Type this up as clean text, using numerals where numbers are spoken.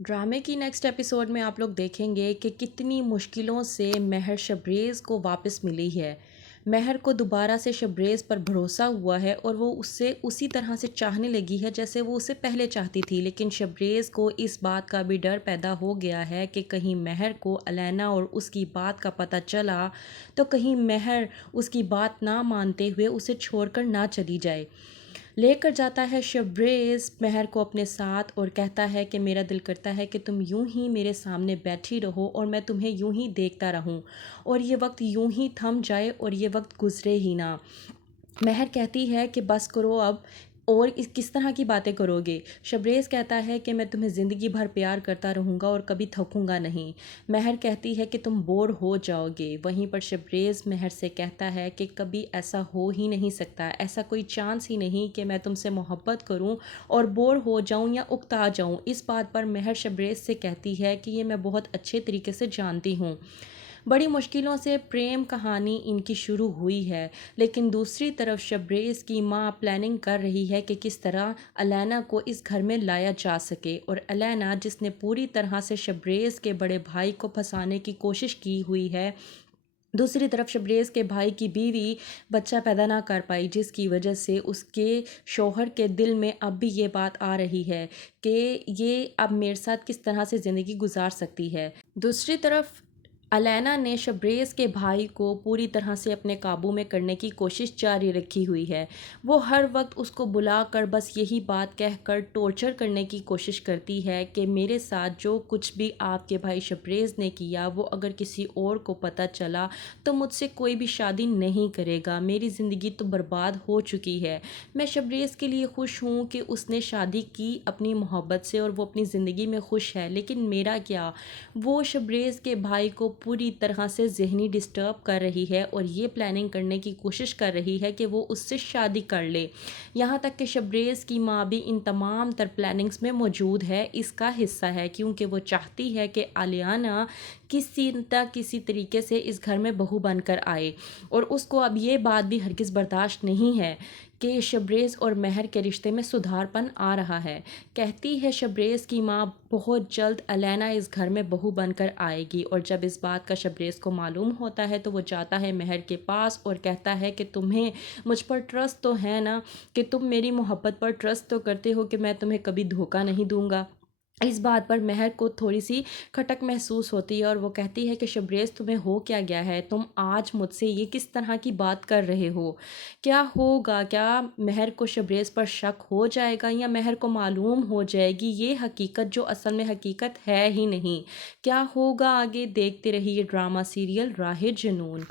ड्रामे की next episode में आप लोग देखेंगे कि कितनी मुश्किलों से महर शबरेज़ को वापस मिली है। महर को दोबारा से शबरेज़ पर भरोसा हुआ है और वो उससे उसी तरह से चाहने लगी है जैसे वो उसे पहले चाहती थी। लेकिन शबरेज़ को इस बात का भी डर पैदा हो गया है कि कहीं महर को अलैना और उसकी बात का पता चला तो कहीं महर उसकी बात ना मानते हुए उसे छोड़कर ना चली जाए। लेकर जाता है शबरेज़ महर को अपने साथ और कहता है कि मेरा दिल करता है कि तुम यूं ही मेरे सामने बैठी रहो और मैं तुम्हें यूं ही देखता रहूं और ये वक्त यूं ही थम जाए और ये वक्त गुजरे ही ना। महर कहती है कि बस करो अब, और किस तरह की बातें करोगे। शबरेज़ कहता है कि मैं तुम्हें ज़िंदगी भर प्यार करता रहूँगा और कभी थकूँगा नहीं। महर कहती है कि तुम बोर हो जाओगे। वहीं पर शबरेज़ महर से कहता है कि कभी ऐसा हो ही नहीं सकता, ऐसा कोई चांस ही नहीं कि मैं तुमसे मोहब्बत करूं और बोर हो जाऊं या उकता जाऊं। इस बात पर महर शबरेज़ से कहती है कि ये मैं बहुत अच्छे तरीके से जानती हूँ। बड़ी मुश्किलों से प्रेम कहानी इनकी शुरू हुई है, लेकिन दूसरी तरफ शबरेज़ की माँ प्लानिंग कर रही है कि किस तरह अलैना को इस घर में लाया जा सके। और अलैना, जिसने पूरी तरह से शबरेज़ के बड़े भाई को फंसाने की कोशिश की हुई है, दूसरी तरफ शबरेज़ के भाई की बीवी बच्चा पैदा ना कर पाई, जिसकी वजह से उसके शौहर के दिल में अब भी ये बात आ रही है कि ये अब मेरे साथ किस तरह से ज़िंदगी गुजार सकती है। दूसरी तरफ अलैना ने शबरेज़ के भाई को पूरी तरह से अपने काबू में करने की कोशिश जारी रखी हुई है। वो हर वक्त उसको बुलाकर बस यही बात कहकर टॉर्चर करने की कोशिश करती है कि मेरे साथ जो कुछ भी आपके भाई शबरेज़ ने किया वो अगर किसी और को पता चला तो मुझसे कोई भी शादी नहीं करेगा, मेरी ज़िंदगी तो बर्बाद हो चुकी है। मैं शबरेज़ के लिए खुश हूँ कि उसने शादी की अपनी मोहब्बत से और वो अपनी ज़िंदगी में खुश है, लेकिन मेरा क्या। वो शबरेज़ के भाई को पूरी तरह से ज़हनी डिस्टर्ब कर रही है और ये प्लानिंग करने की कोशिश कर रही है कि वो उससे शादी कर ले। यहाँ तक कि शबरेज़ की माँ भी इन तमाम तर प्लानिंग्स में मौजूद है, इसका हिस्सा है, क्योंकि वो चाहती है कि आलियाना किसी तरीके से इस घर में बहू बनकर आए। और उसको अब ये बात भी हरगिज़ बर्दाश्त नहीं है कि शबरेज़ और महर के रिश्ते में सुधारपन आ रहा है। कहती है शबरेज़ की माँ बहुत जल्द अलैना इस घर में बहू बनकर आएगी। और जब इस बात का शबरेज़ को मालूम होता है तो वो जाता है महर के पास और कहता है कि तुम्हें मुझ पर ट्रस्ट तो है ना, कि तुम मेरी मोहब्बत पर ट्रस्ट तो करते हो कि मैं तुम्हें कभी धोखा नहीं दूंगा। इस बात पर महर को थोड़ी सी खटक महसूस होती है और वो कहती है कि शबरेज़ तुम्हें हो क्या गया है, तुम आज मुझसे ये किस तरह की बात कर रहे हो। क्या होगा, क्या महर को शबरेज़ पर शक हो जाएगा या महर को मालूम हो जाएगी ये हकीकत जो असल में हकीकत है ही नहीं। क्या होगा आगे, देखते रहिए ड्रामा सीरियल राहे जुनून।